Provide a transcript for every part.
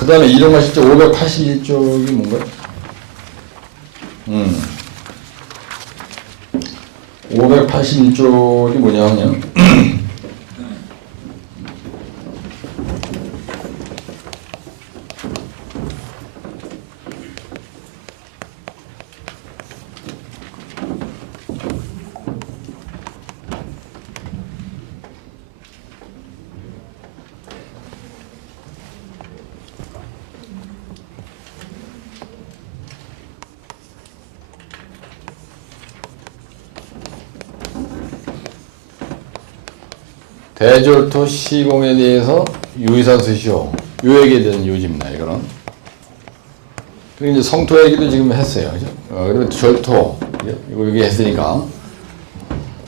그 다음에 이동화 실제 581쪽이 뭔가요? 581쪽이 뭐냐면 대졸토 시공에 대해서 유의사항 쓰시오. 요 얘기에 대한 요지입니다. 이거는. 그리고 이제 성토 얘기도 지금 했어요. 그죠? 그리고 절토. 이거 여기 했으니까.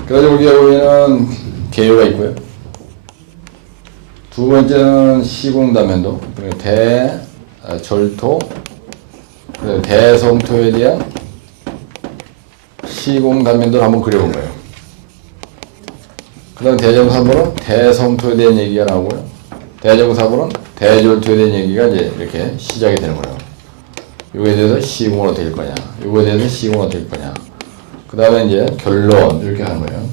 그래가지고 여기에는 개요가 있고요. 두 번째는 시공단면도. 그리고 대절토. 그리고 대성토에 대한 시공단면도를 한번 그려본 거예요. 그 다음 대정사 3번은 대성토에 대한 얘기가 나오고요. 대정사 4번은 대졸토에 대한 얘기가 이제 이렇게 시작이 되는 거예요. 요거에 대해서 시공은 어떻게 될 거냐. 요거에 대해서 시공은 어떻게 될 거냐. 그 다음에 이제 결론, 이렇게 하는 거예요.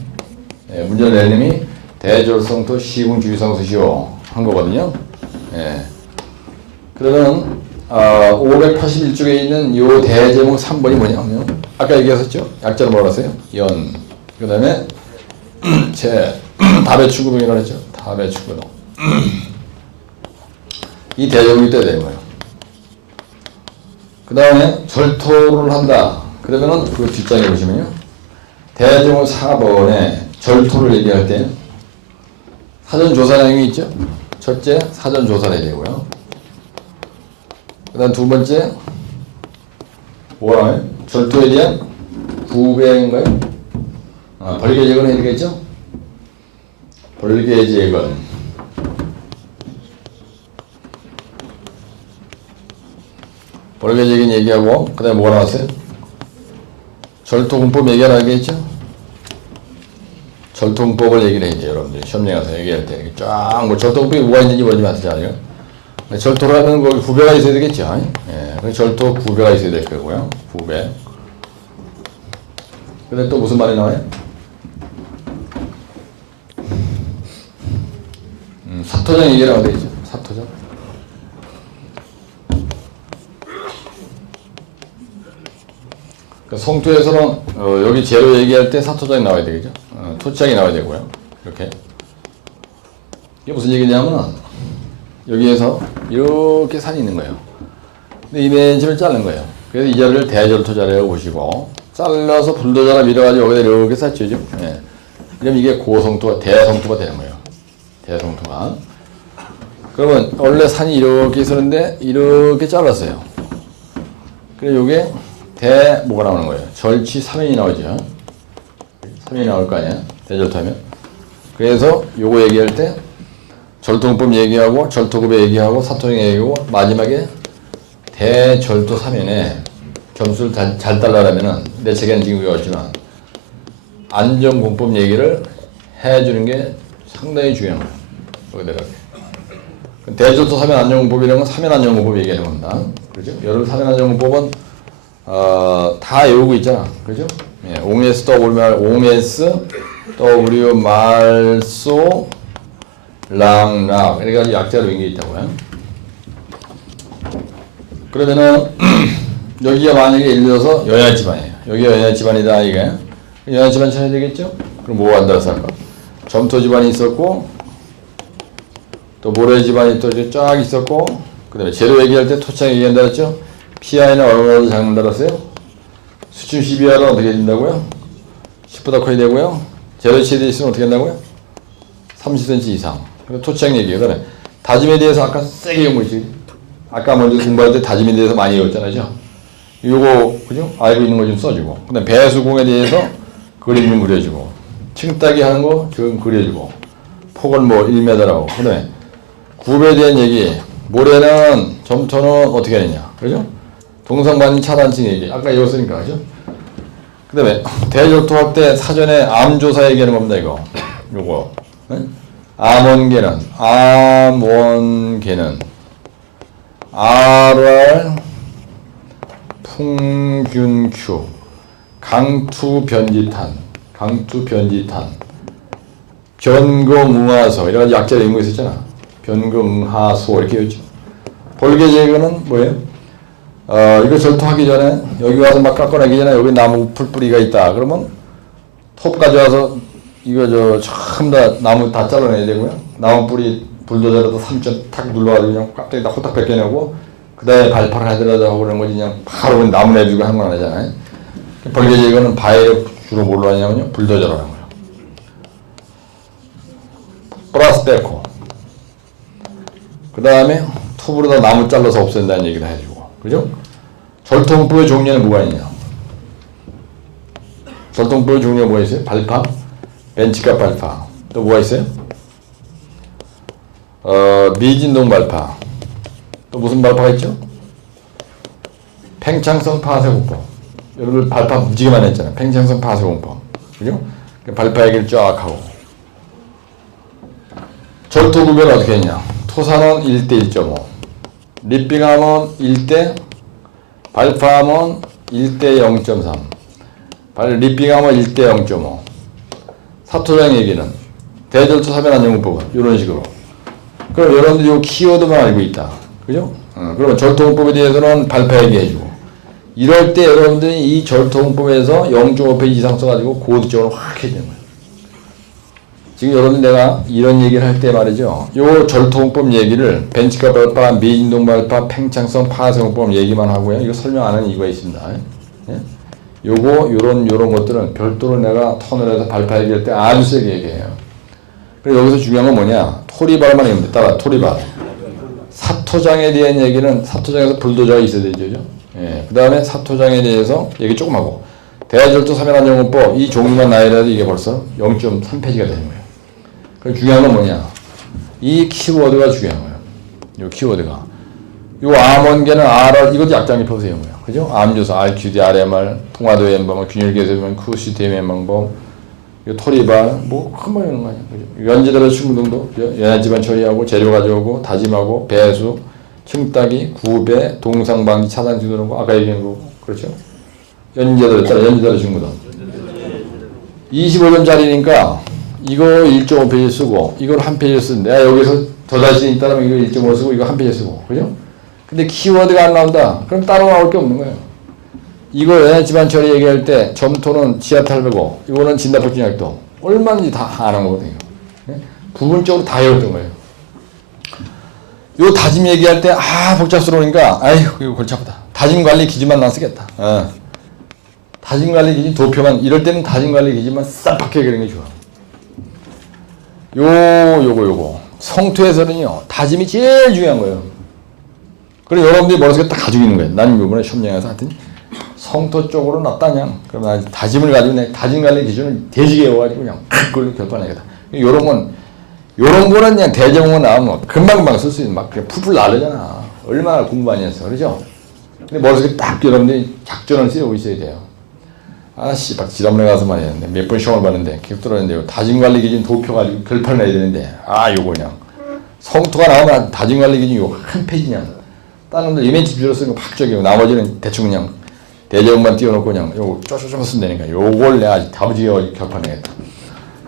예, 문제를 내님이 대졸성토 시공 주의사항 쓰시오. 한 거거든요. 예. 그러면, 581쪽에 있는 요 대제목 3번이 뭐냐면, 아까 얘기했었죠? 약자로 뭐라 했어요? 연. 그 다음에, 답의 추구동이라고 했죠. 답의 추구동. 이 대제목이 떠야 되는 거예요. 그 다음에 절토를 한다. 그러면은 그 뒷장에 보시면요. 대제목 4번에 절토를 얘기할 때 사전조사 내용이 있죠. 첫째, 사전조사를 해야 되고요. 그 다음 두 번째, 뭐라고요? 절토에 대한 구배인가요? 벌개제건 해야 되겠죠? 벌개제건. 벌개제건 얘기하고, 그 다음에 뭐가 나왔어요? 절토공법 얘기를 하겠죠? 절토공법을 얘기를 해야죠, 여러분들이. 시험장에 가서 얘기할 때. 쫙, 절토공법이 뭐가 있는지 뭔지 마찬가지죠. 절토라는 거기 구배가 있어야 되겠죠? 예, 절토 구배가 있어야 될 거고요. 구배. 근데 또 무슨 말이 나와요? 사토장 얘기를 하게 되죠. 사토장. 그러니까 성토에서는 여기 제로 얘기할 때 사토장이 나와야 되겠죠. 토장이 나와야 되고요. 이렇게. 이게 무슨 얘기냐면 여기에서 이렇게 산이 있는 거예요. 근데 이 맨집을 자른 거예요. 그래서 이 자리를 대절토자라고 보시고 잘라서 불도저가 밀어가지고 여기다 이렇게 쌓죠. 예. 그럼 이게 고성토가 대성토가 되는 거예요. 대성토가. 그러면 원래 산이 이렇게 있었는데 이렇게 잘랐어요. 그래서 요게 뭐가 나오는 거예요. 절치 3연이 나오죠. 3연이 나올 거 아니야. 대절토하면. 그래서 요거 얘기할 때 절토공법 얘기하고 절토급에 얘기하고 사토행 얘기하고 마지막에 대절토 3연에 점수를 잘 달라라면은 내 책에는 지금 여기 없지만 안전공법 얘기를 해주는 게 상당히 중요한 거예요. 여기다가 대절토 3연 안전공법이라는 건 3연 안전공법 얘기하는 겁니다. 그죠? 여러분 3연 안전공법은 다 외우고 있잖아. 그죠? 예, 옹에스 더블말 옹에스 W 말소 랑락 이래가지고 약자로 인게 있다고요. 그러면은 여기가 만약에 예를 들어서 여야 집안이에요. 여기가 여야 집안이다 이게. 여야 집안 찾아야 되겠죠? 그럼 뭐 한다고 할까? 점토 집안이 있었고 또 모래 집안이 또 쫙 있었고 그 다음에 재료 얘기할 때 토창 얘기한다 했죠? PI는 얼마나 작는다 그랬어요? 수준 12R은 어떻게 된다고요? 10보다 커야 되고요. 재료 치대 있으면 어떻게 된다고요? 30cm 이상. 그리고 토창 얘기. 그 다음에 다짐에 대해서 아까 세게 연구했지. 아까 먼저 공부할 때 다짐에 대해서 많이 외웠잖아요. 요거, 그죠? 알고 있는 거 좀 써주고. 그 다음에 배수공에 대해서 그림 좀 그려주고. 층따기 하는 거 좀 그려주고. 폭은 뭐 1m라고. 그 다음에 굽에 대한 얘기. 모래는, 점토는 어떻게 하느냐. 그죠? 동상반인 차단층 얘기. 아까 외웠으니까, 그죠? 그 다음에 대절토학 때 사전에 암조사 얘기하는 겁니다, 이거. 요거. 네? 암원계는 RR 풍균Q 강투변지탄 변검응하소 이런 약자 연구 있었잖아. 변검응하소 이렇게 했죠. 볼계 제거는 뭐예요? 이거 절토하기 전에 여기 와서 막 깎아내기 전에 여기 나무 풀뿌리가 있다. 그러면 톱 가져와서 이거 전부 다 나무 다 잘라내야 되고요. 나무 뿌리 불도저라도 3점 탁 눌러가지고 그냥 깍두기 다 호딱 벗겨내고 그 다음에 발파를 하더라도 그런 거지 그냥 바로 나무 내주고 하는 건 아니잖아요. 벌개 제거는 바에 주로 뭘로 하냐면요. 불도저로 하는 거예요. 플러스 빼고 그 다음에 톱으로다 나무 잘라서 없앤다는 얘기를 해주고 그죠? 절통법의 종류는 뭐가 있냐? 절통법의 종류가 뭐가 있어요? 발파, 벤치카 발파 또 뭐가 있어요? 미진동 발파 또 무슨 발파가 있죠? 팽창성 파쇄공법 여러분들 발파 무지개 많이 했잖아요. 팽창성 파쇄공법 그죠? 발파 얘기를 쫙 하고 절토 구별을 어떻게 했냐? 토산은 1대 1.5 립빙하면 1대 발파하면 1대 0.3 립빙하면 1대 0.5 사토장 얘기는 대절토 사변환 연구법은 이런 식으로 그럼 여러분들이 이 키워드만 알고 있다. 그죠? 그러면 절토공법에 대해서는 발파 얘기해주고 이럴 때 여러분들이 이 절토공법에서 0.5페이지 이상 써가지고 고득점을 확 해주는 거예요. 지금 여러분 내가 이런 얘기를 할 때 말이죠. 요 절토공법 얘기를 벤치카 발파, 미진동 발파, 팽창성 파쇄공법 얘기만 하고요. 이거 설명 안 하는 이유가 있습니다. 예? 요거 요런 것들은 별도로 내가 턴을 해서 발파 얘기할 때 아주 세게 얘기해요. 그리고 여기서 중요한 건 뭐냐? 토리발만 얘기합니다. 따라 토리발. 사토장에 대한 얘기는 사토장에서 불도저가 있어야 되죠. 예. 그 다음에 사토장에 대해서 얘기 조금 하고 대절토 사변환연구법 이 종류만 나열해도 이게 벌써 0.3페이지가 되는 거예요. 그럼 중요한 건 뭐냐? 이 키워드가 중요한 거예요. 이 키워드가. 요 암원계는 RR, 이것도 약장기 표세인 거예요. 그죠? 암주소, RQD, RMR, 통화도 엠방법, 균일계쇄변, 쿠시스템 엠방법, 토리발, 큰 거 이런 거 아니야. 그죠? 연지들의 충분등도, 연안지반 처리하고, 재료 가져오고, 다짐하고, 배수, 층따기, 구배, 동상방지, 차단 주도는 거, 아까 얘기한 거, 그렇죠? 연지들의 충분등. 25점짜리니까, 이거 1.5페이지 쓰고 이걸 한 페이지 쓰는데 여기서 더 다시 있다면 이거 1.5 쓰고 이거 한 페이지 쓰고 그죠? 근데 키워드가 안 나온다. 그럼 따로 나올 게 없는 거예요. 이거 연안지반 처리 얘기할 때 점토는 지하탈배고 이거는 진단법진약도 얼마든지 다 아는 거거든요. 부분적으로 다 외웠던 거예요. 요 다짐 얘기할 때 복잡스러우니까 아이고 이거 골치 아프다. 다짐관리 기준만 난 쓰겠다. 다짐관리 기준 도표만 이럴 때는 다짐관리 기준만 싹 박혀 그리는 게 좋아. 요거. 성토에서는요, 다짐이 제일 중요한 거예요. 그리고 여러분들이 머릿속에 딱 가지고 있는 거예요. 나는 요번에 시험장에서 하여튼 성토 쪽으로 놨다냐. 그럼 난 다짐을 가지고 내 다짐 관리 기준을 대지게 외워가지고 그냥 그걸로 결판하겠다. 요런 거는 그냥 대정문 나오면 금방금방 쓸 수 있는 막 그냥 풀풀 나르잖아. 얼마나 공부 많이 했어. 그렇죠? 근데 머릿속에 딱 여러분들이 작전을 세우고 있어야 돼요. 막 지난번에 가서만 했는데 몇 번 시험을 봤는데 기억 들었는데 다짐관리 기준 도표 가지고 결판을 내야 되는데 요거 그냥 성토가 나오면 다짐관리 기준 요거 한 페이지 그냥 다른 놈들 이메일 집중해서 쓰는 거 팍 적이고 나머지는 대충 그냥 대정만 띄워놓고 그냥 요거 쪼쪼쪼 쓰면 되니까 요걸 내가 다부지게 결판내겠다.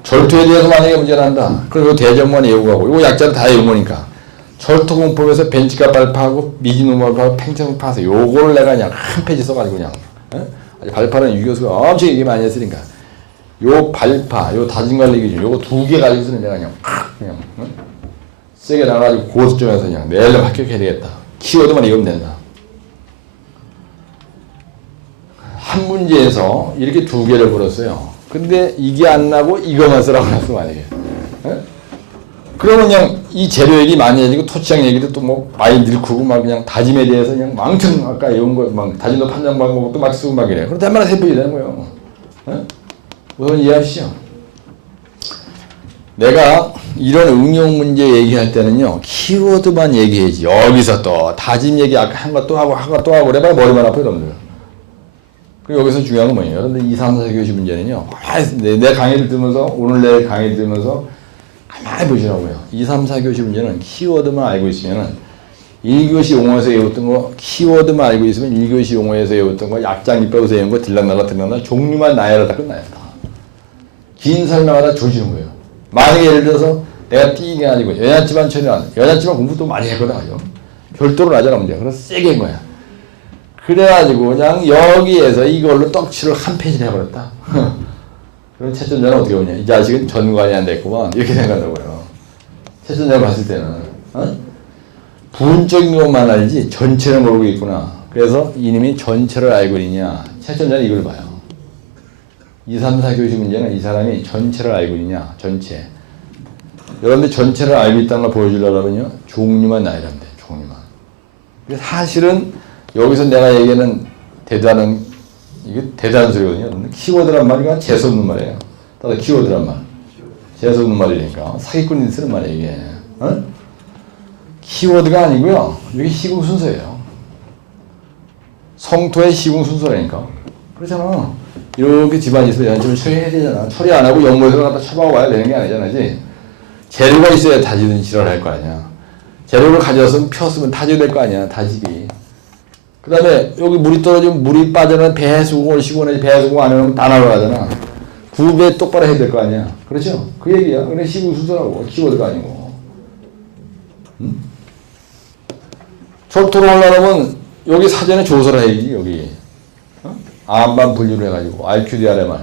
절토에 대해서 만약에 문제가 난다. 그럼 요 대정만 외우고 요거 약자를 다 외우니까 절토공법에서 벤치카 발파하고 미진동 발파하고 팽창 파서 요걸 내가 그냥 한 페이지 써가지고 그냥 발파는 유교수가 엄청 얘기 많이 했으니까 요 발파, 요 다짐관리 기준 요거 2개 가지고 쓰는 내가 그냥 세게 나가지고 고수점에서 그냥 내일로 합격해야 되겠다. 키워드만 읽으면 된다. 한 문제에서 이렇게 2개를 벌었어요. 근데 이게 안 나고 이거만 쓰라고 했어 만약에. 그러면 그냥 이 재료 얘기 많이 해지고 토치장 얘기도 또 많이 늙고 막 그냥 다짐에 대해서 그냥 망청 아까 외운 거 막 다짐도 판정 방법도 막 쓰고 막 이래요. 그런데 얼마나 세포이 되는 거예요. 우선 이해하시죠? 내가 이런 응용 문제 얘기할 때는요 키워드만 얘기해야지. 여기서 또 다짐 얘기 아까 한 거 또 하고 그래봐야 머리만 아파요 여러분들. 그리고 여기서 중요한 건 뭐예요? 여러분들 2, 3, 4교시 문제는요 내 강의를 들으면서 오늘 내 강의를 들으면서 가만히 보시라고요. 2, 3, 4교시 문제는 키워드만 알고 있으면은 1교시 용어에서 외웠던 거 키워드만 알고 있으면 1교시 용어에서 외웠던 거 약장 입법에서 외운 거 들락날락 종류만 나열하 다 끝나요. 다. 긴 설명하다 조지는 거예요. 만약에 예를 들어서 내가 띠게 아니고 연약지만 처리한 연약지만 공부도 많이 했거든. 별도로 나잖아 문제. 그래서 세게 한 거야. 그래가지고 그냥 여기에서 이걸로 떡칠을 한 페이지를 해버렸다. 그럼 채점자는 어떻게 보냐. 이 자식은 전관이 안 됐구만. 이렇게 생각한다고요. 채점자가 봤을 때는 부분적인 것만 알지 전체를 모르고 있구나. 그래서 이님이 전체를 알고 있냐. 채점자는 이걸 봐요. 2, 3, 4교시 문제는 이 사람이 전체를 알고 있냐. 전체. 여러분들 전체를 알고 있다는 걸 보여주려면요. 종류만 나열하면 돼. 종류만. 사실은 여기서 내가 얘기하는 대단한 이게 대단한 소리거든요. 키워드란 말이가 재수없는 말이에요. 따라 키워드란 말. 재수없는 말이니까 사기꾼이 쓰는 말이에요. 이게. 키워드가 아니고요. 이게 시공 순서예요. 성토의 시공 순서라니까. 그렇잖아. 이렇게 집안이 있으면 연습을 처리해야 되잖아. 처리 안 하고 연구에서 갖다 쳐박아 와야 되는 게 아니잖아. 재료가 있어야 다지든 지랄할 거 아니야. 재료를 가져와서 폈으면 다져야 될 거 아니야. 다지기. 그 다음에 여기 물이 떨어지면 물이 빠져나면 배수공을 시공해 배수공 안 하면 다 날아가잖아. 구배 똑바로 해야 될 거 아니야. 그렇죠? 그 얘기야. 그래 시공 순서라고. 키워드가 아니고. 응? 철토로 하려면 여기 사전에 조사를 해야지. 여기. 암반 분류를 해가지고 RQDRMR.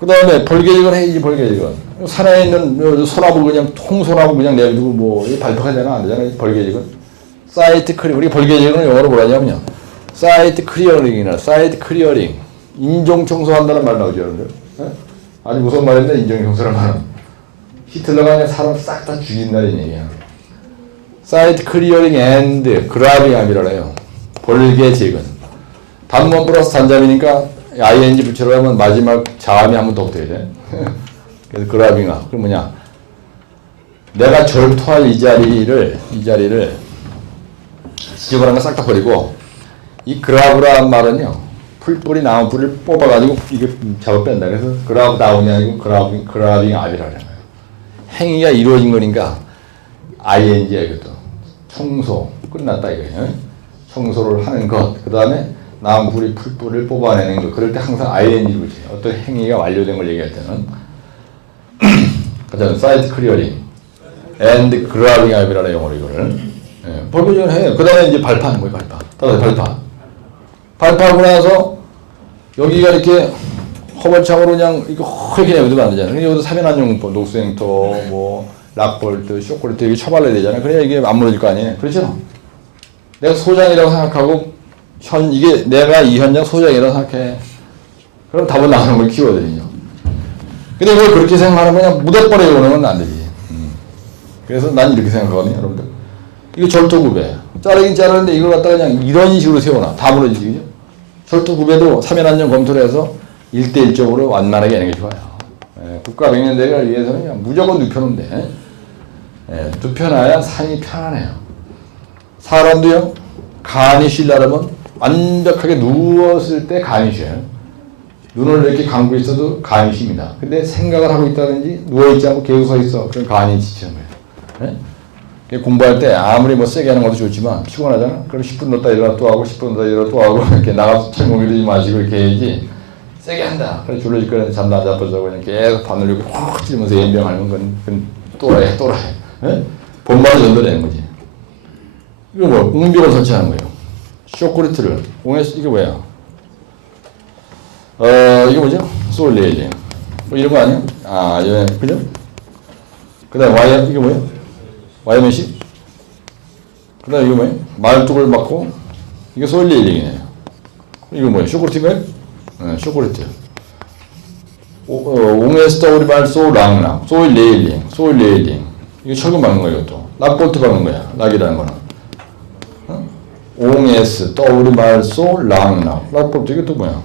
그 다음에 벌개직을 해야지. 벌개직은 산에 있는 소나무 그냥 통소나무 그냥 내두고 뭐 발표가 되나 안 되잖아. 벌개직은 사이트 클리어. 우리 벌개직은 영어로 뭐라 하냐면요. 사이트 클리어링이나 사이트 클리어링. 인종 청소한다는 말 나오죠, 여러분들. 아주 무서운 말인데 인종 청소라는 말은 히틀러가 그냥 사람 싹 다 죽인다는 얘기야. 사이트 클리어링 앤드 그라빙 암이라 해요. 벌개직은 단문 플러스 단자미니까 ing 붙여라 하면 마지막 자음이 한 번 더 붙어야 돼. 그래서 그라빙아. 그럼 뭐냐? 내가 절토할 이 자리를 지저분한 거 싹 다 버리고 이 그라브라는 말은요. 풀뿌리 나온 뿌리를 뽑아가지고 이게 잡아 뺀다. 그래서 그라브 다운이 아니고 그라빙 압이라 그래요. 행위가 이루어진 거니까 ing야 이것도. 청소 끝났다 이거예요. 청소를 하는 것. 그 다음에 나무 뿌리 풀뿌리를 뽑아내는 것. 그럴 때 항상 ing를 붙여요. 어떤 행위가 완료된 걸 얘기할 때는. 그다음 사이트 클리어링 and 그라빙 압이라는 영어로 이거를 벌교전 해요. 그 다음에 이제 발파하는 거예요. 발파. 발파하고 나서 여기가 이렇게 허벌창으로 그냥 이거 헐게 내두면 안 되잖아요. 여기도 사면안전공법, 녹수행토, 뭐 락볼트, 쇼콜릿 이게 처발라야 되잖아요. 그래야 이게 안 무너질 거 아니에요. 그렇죠? 내가 소장이라고 생각하고 이게 내가 이 현장 소장이라고 생각해. 그럼 답은 나오는 걸 키워드리죠. 근데 그걸 그렇게 생각하는 거냐 무대버리게 오는 건 안 되지. 그래서 난 이렇게 생각하거든요, 여러분들. 이거 절도구배. 자르긴 자르는데 이걸 갖다가 그냥 이런 식으로 세워놔. 다 무너지지, 그죠? 절도구배도 사면안전 검토를 해서 1대1적으로 완만하게 하는 게 좋아요. 국가 명령대를 위해서는 그냥 무조건 눕혀놓으면 돼. 눕혀놔야 산이 편안해요. 사람도요, 간이 쉬려면 완벽하게 누웠을 때 간이 쉬어요. 눈을 이렇게 감고 있어도 간이 쉽니다. 근데 생각을 하고 있다든지 누워있지 않고 계속 서 있어. 그럼 간이 지치는 거예요. 공부할 때 아무리 뭐 세게 하는 것도 좋지만 피곤하잖아? 그럼 10분 넣었다 일어나 또 하고 10분 넣었다 일어나 또 하고 이렇게 나가서 철봉 이러지 마시고 이렇게 해야지 세게 한다. 그래 줄을 짓거나 잠도 안 잡아서 그냥 계속 바늘 이렇게 확 찌르면서 연병하는 건 또라이. 본방을 전달되는 거지. 이거 뭐 응병을 설치하는 거예요. 쇼크리트를 이게 뭐야? 이게 뭐죠? 소울 레일링. 뭐 이런 거 아니야? 예, 그죠? 그 다음 와이어, 이게 뭐야? 와이어 메시? 그 다음 이거 뭐야? 말뚝을 막고, 이게 소울 레일링이네요. 이거 뭐야? 쇼크리트인가요? 네, 쇼크리트. 옹에스터 말 소울 랑락, 소울 레일링. 이거 철근 박는 거야, 이것도. 락볼트 박는 거야, 락이라는 거는. 옹에스, 떠우리말 소울 랑락, 락볼트, 이게 또 뭐야?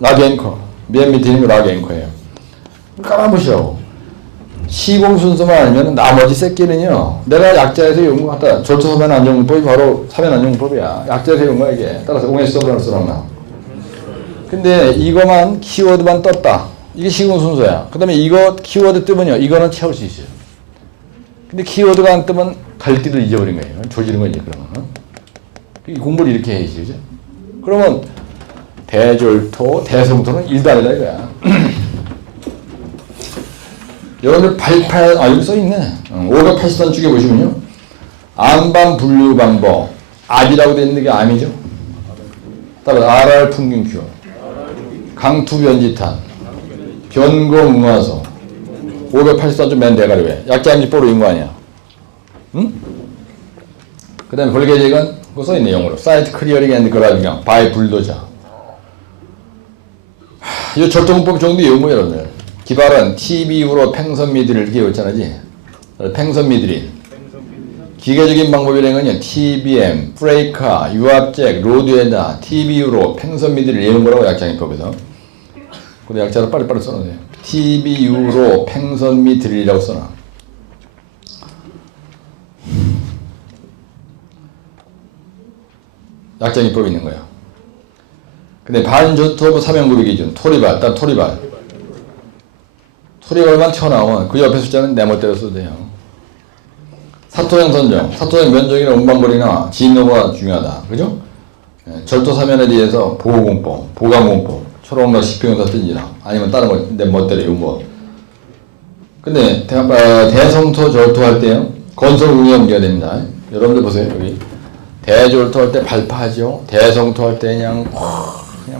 락 앵커. 맨 밑에 있는 거 락 앵커예요. 까만보시라고. 시공 순서만 알면 나머지 새끼는요. 내가 약자에서 연구 갖다 절토사면 안전공법이 바로 사면 안전공법이야. 약자에서 연구 거야 이게. 따라서 옹에스 더블 쓰라면. 근데 이거만 키워드만 떴다. 이게 시공 순서야. 그 다음에 이거 키워드 뜨면요. 이거는 채울 수 있어요. 근데 키워드가 안 뜨면 갈띠를 잊어버린 거예요. 조지는 거지, 그러면. 이 공부를 이렇게 해야지, 그죠? 그러면 대졸토, 대성토는 1도 아니다 이거야. 여러분들 88, 여기 써있네. 580선 쪽에 보시면요. 암반 분류 방법. 압이라고 되어 있는 게 암이죠. 따라서 RR 풍균큐. 강투 변지탄. 변고 응화소. 580선 쪽 맨 대가리 왜? 약자인지 뽀로인 거 아니야. 응? 그 다음에 벌개제건 그거 써있네, 영어로. 사이트 클리어링 앤드 그라빙. 바이 불도저. 이 절도문법 정도 외우면 여러분들. 기발은 TBU로 팽선미들을 이렇게 외웠잖아지. 팽선미들이. 기계적인 방법이라는 건요. TBM, 브레이커, 유압잭, 로드에다, TBU로 팽선미들을 외우는 거라고 약장입법에서. 근데 약자를 빨리빨리 써놔야 돼요. TBU로 팽선미들이라고 써놔. 약장입법이 있는 거예요. 근데 반조토부 사명그룹 기준, 토리발, 딱 토리발. 토리발만 튀어나오면 그 옆에 숫자는 내 멋대로 써도 돼요. 사토형 선정, 사토형 면적이나 운반거리나 진노가 중요하다. 그죠? 절도사면에 대해서 보호공법, 보강공법, 초록락 식표용사 뜬지라 아니면 다른 거 내 멋대로 이런 거. 근데 대성토 절도할 때요. 건설 운영 문제가 됩니다. 여러분들 보세요. 여기 대졸토 할 때 발파하죠. 대성토 할 때 그냥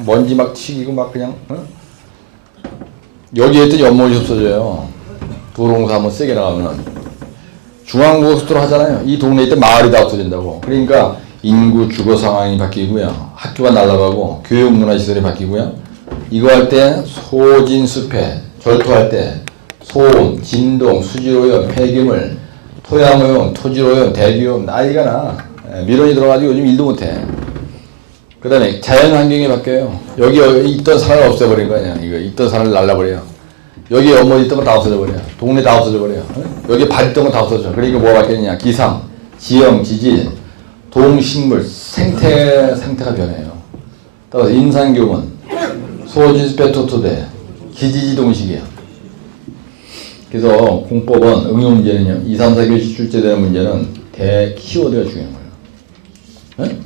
먼지 막 튀기고 막 그냥 여기에 또 연못이 없어져요. 도로공사 한번 세게 나가면 중앙고속도로 하잖아요. 이 동네에 또 마을이 다 없어진다고. 그러니까 인구 주거 상황이 바뀌고요. 학교가 날아가고 교육 문화 시설이 바뀌고요. 이거 할 때 소진 숲에 절토할 때 소음, 진동, 수질오염, 폐기물, 토양오염, 토질오염, 대기오염 난리가 나. 민원이 들어가지고 요즘 일도 못해. 그 다음에 자연환경이 바뀌어요. 여기 있던 산을 없애버린 거 아니야. 이거 있던 산을 날라버려요. 여기 연못 있던 거 다 없어져버려. 동네 다 없어져버려. 여기 발 있던 거 다 없어져. 그러니까 뭐가 바뀌느냐. 기상, 지형, 지질, 동식물, 생태가 변해요. 따라서 인산교문, 소진스페토토대, 기지지동식이에요. 그래서 공법은 응용 문제는요. 2, 3, 4교시 출제되는 문제는 대 키워드가 중요한 거예요. 네?